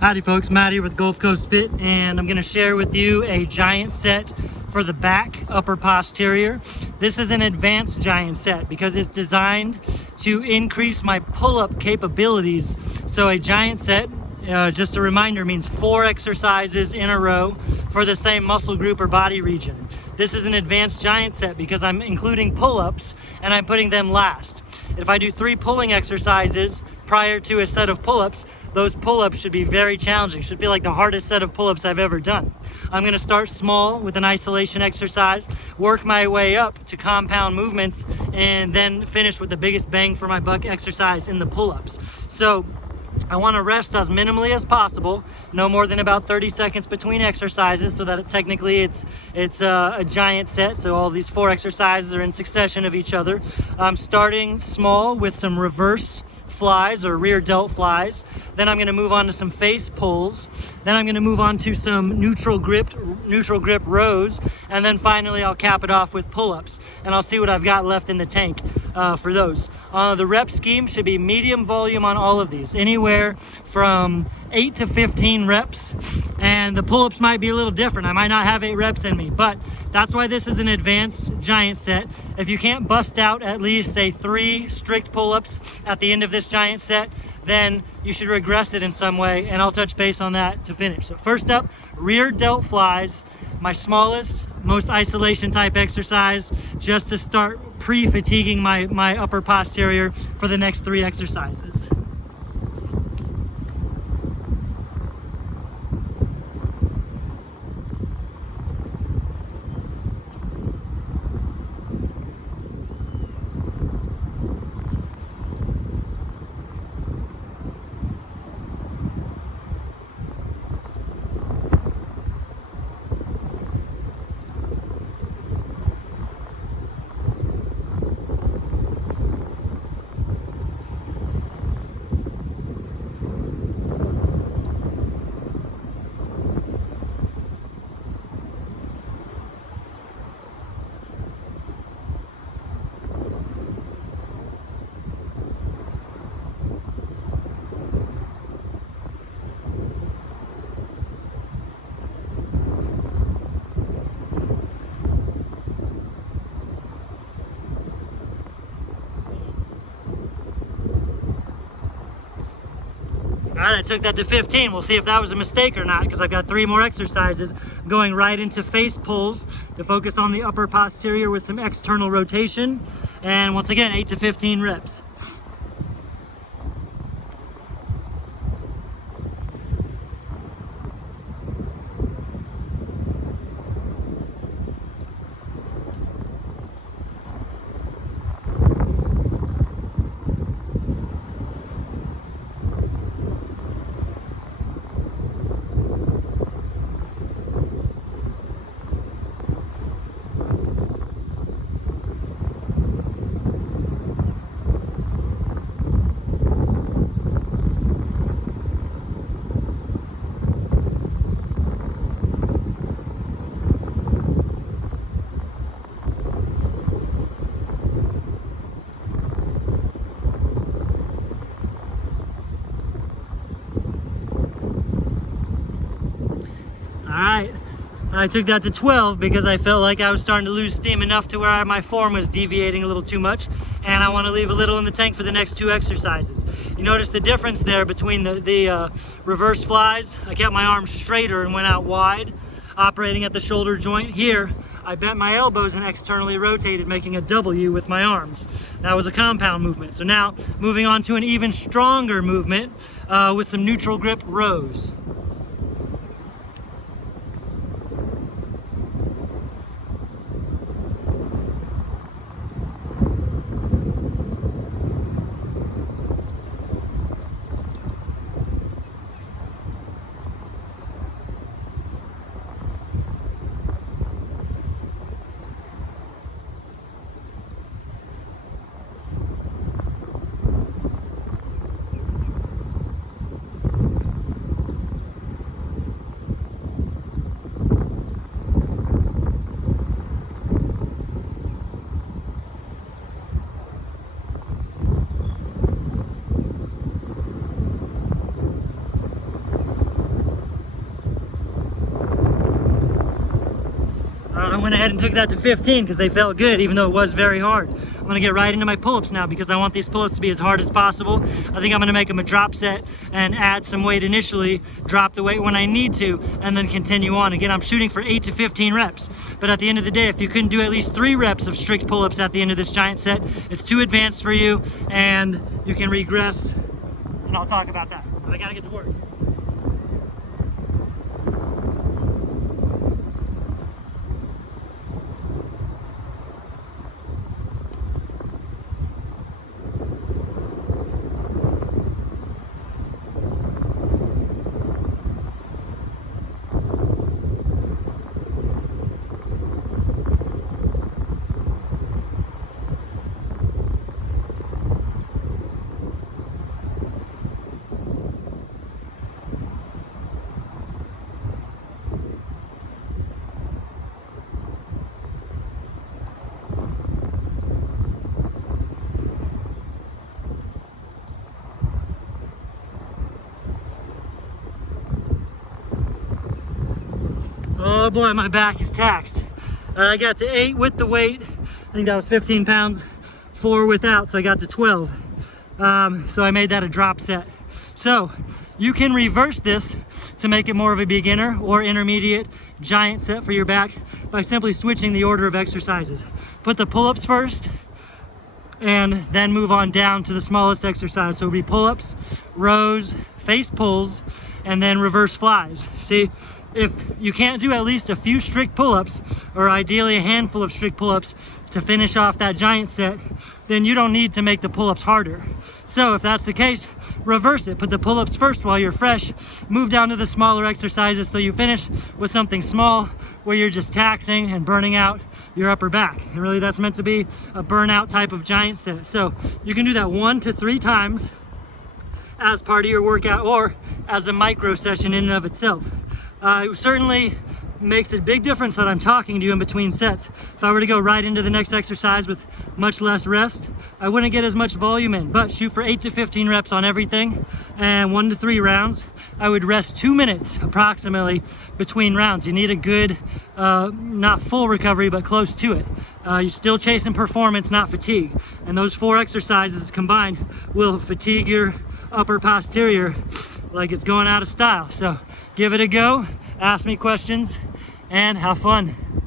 Howdy folks, Matt here with Gulf Coast Fit, and I'm going to share with you a giant set for the back upper posterior. This is an advanced giant set because it's designed to increase my pull-up capabilities. So a giant set, just a reminder, means 4 exercises in a row for the same muscle group or body region. This is an advanced giant set because I'm including pull-ups and I'm putting them last. If I do 3 pulling exercises prior to a set of pull-ups, those pull-ups should be very challenging. Should feel like the hardest set of pull-ups I've ever done. I'm gonna start small with an isolation exercise, work my way up to compound movements, and then finish with the biggest bang for my buck exercise in the pull-ups. So I wanna rest as minimally as possible, no more than about 30 seconds between exercises, so that technically it's a giant set, so all these 4 exercises are in succession of each other. I'm starting small with some reverse flies or rear delt flies. Then I'm going to move on to some face pulls. Then I'm going to move on to some neutral grip rows. And then finally I'll cap it off with pull-ups. And I'll see what I've got left in the tank for those. The rep scheme should be medium volume on all of these. Anywhere from 8 to 15 reps. And the pull-ups might be a little different. I might not have 8 reps in me. But that's why this is an advanced giant set. If you can't bust out at least, say, 3 strict pull-ups at the end of this giant set, then you should regress it in some way, and I'll touch base on that to finish. So first up, rear delt flies, my smallest, most isolation type exercise, just to start pre-fatiguing my upper posterior for the next 3 exercises. All right, I took that to 15. We'll see if that was a mistake or not, because I've got 3 more exercises going right into face pulls to focus on the upper posterior with some external rotation. And once again, 8 to 15 reps. Alright, I took that to 12 because I felt like I was starting to lose steam enough to where my form was deviating a little too much, and I want to leave a little in the tank for the next 2 exercises. You notice the difference there between the reverse flies. I kept my arms straighter and went out wide, operating at the shoulder joint. Here, I bent my elbows and externally rotated, making a W with my arms. That was a compound movement. So now, moving on to an even stronger movement with some neutral grip rows. went ahead and took that to 15 because they felt good, even though it was very hard. I'm gonna get right into my pull-ups now because I want these pull-ups to be as hard as possible. I think I'm gonna make them a drop set and add some weight initially, drop the weight when I need to, and then continue on. Again, I'm shooting for 8 to 15 reps. But at the end of the day, if you couldn't do at least 3 reps of strict pull-ups at the end of this giant set, it's too advanced for you and you can regress, and I'll talk about that. But I gotta get to work. Oh boy, my back is taxed. I got to 8 with the weight. I think that was 15 pounds, 4 without, so I got to 12. So I made that a drop set. So you can reverse this to make it more of a beginner or intermediate giant set for your back by simply switching the order of exercises. Put the pull-ups first and then move on down to the smallest exercise. So it'll be pull-ups, rows, face pulls, and then reverse flies. See, if you can't do at least a few strict pull-ups, or ideally a handful of strict pull-ups to finish off that giant set, then you don't need to make the pull-ups harder. So if that's the case, reverse it. Put the pull-ups first while you're fresh, move down to the smaller exercises so you finish with something small where you're just taxing and burning out your upper back. And really that's meant to be a burnout type of giant set. So you can do that 1 to 3 times as part of your workout or as a micro session in and of itself. It certainly makes a big difference that I'm talking to you in between sets. If I were to go right into the next exercise with much less rest, I wouldn't get as much volume in, but shoot for 8 to 15 reps on everything and 1 to 3 rounds. I would rest 2 minutes approximately between rounds. You need a good, not full recovery, but close to it. You're still chasing performance, not fatigue. And those 4 exercises combined will fatigue your upper posterior like it's going out of style. So give it a go, ask me questions, and have fun.